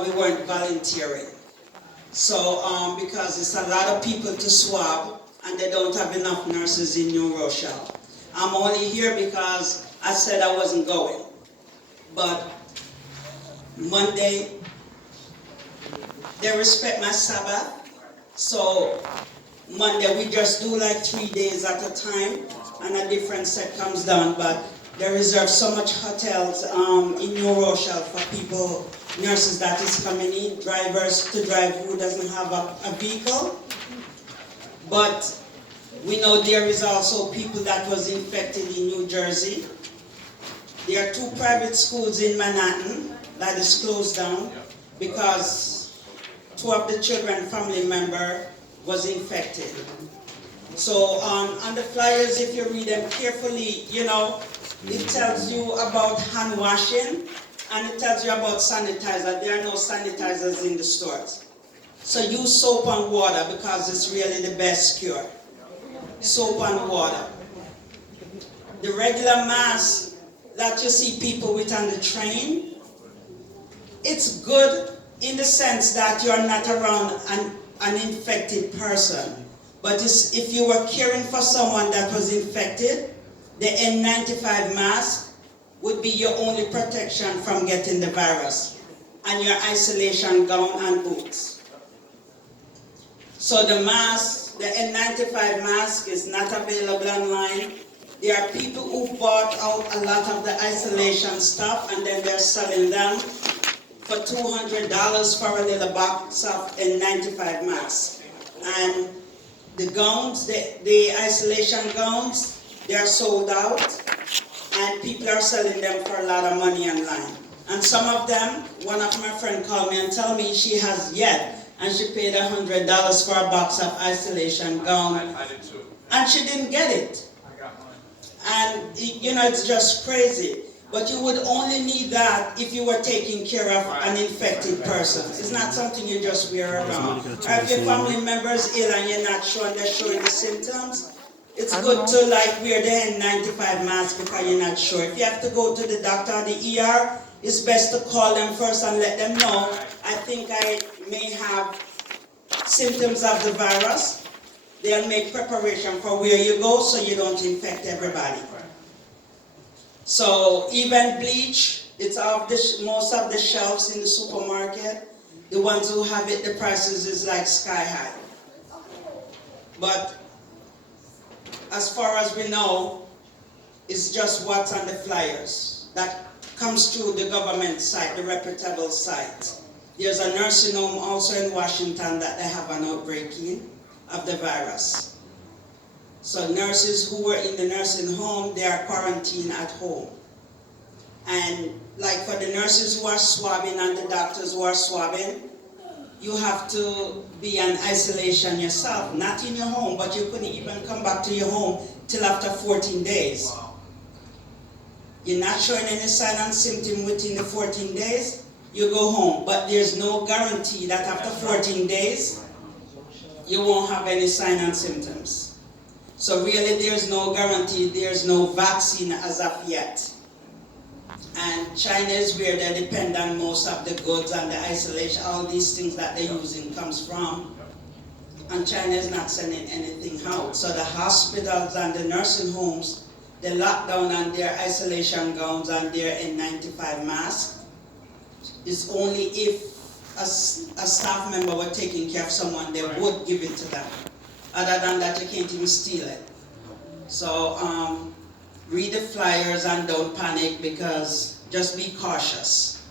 we weren't volunteering. So because it's a lot of people to swab and they don't have enough nurses in New Rochelle. I'm only here because I said I wasn't going. But Monday, they respect my Sabbath. So Monday we just do like 3 days at a time and a different set comes down. But they reserve so much hotels in New Rochelle for people, nurses that is coming in, drivers to drive who doesn't have a vehicle. But we know there is also people that was infected in New Jersey. There are 2 private schools in Manhattan that is closed down because 2 of the children family member was infected. So on the flyers, if you read them carefully, you know, it tells you about hand washing and it tells you about sanitizer. There are no sanitizers in the stores. So use soap and water because it's really the best cure. Soap and water. The regular mask that you see people with on the train, it's good in the sense that you're not around an infected person. But if you were caring for someone that was infected, the N95 mask would be your only protection from getting the virus, and your isolation gown and boots. So the mask, the N95 mask is not available online. There are people who bought out a lot of the isolation stuff and then they're selling them for $200 for a little box of N95 masks. And the gowns, the isolation gowns, they're sold out and people are selling them for a lot of money online. And some of them, one of my friends called me and told me she has yet, and she paid $100 for a box of isolation gown. I did too. And she didn't get it. I got mine. And you know, it's just crazy. But you would only need that if you were taking care of an infected person. It's not something you just wear around. Or if your family member is ill and you're not showing, they're showing the symptoms, it's good to like wear the N95 mask because you're not sure. If you have to go to the doctor or the ER, it's best to call them first and let them know, I think I may have symptoms of the virus. They'll make preparation for where you go so you don't infect everybody. So even bleach, it's off most of the shelves in the supermarket. The ones who have it, the prices is like sky high. But as far as we know, it's just what's on the flyers. That comes through the government site, the reputable site. There's a nursing home also in Washington that they have an outbreak in of the virus. So nurses who were in the nursing home, they are quarantined at home. And like for the nurses who are swabbing and the doctors who are swabbing, you have to be in isolation yourself, not in your home, but you couldn't even come back to your home till after 14 days. Wow. You're not showing any sign and symptom within the 14 days, you go home. But there's no guarantee that after 14 days, you won't have any sign and symptoms. So really there's no guarantee, there's no vaccine as of yet. And China is where they depend on most of the goods and the isolation, all these things that they're using comes from. And China is not sending anything out. So the hospitals and the nursing homes, they lock down on their isolation gowns and their N95 masks. It's only if a staff member were taking care of someone, they would give it to them. Other than that, you can't even steal it. So read the flyers and don't panic because just be cautious.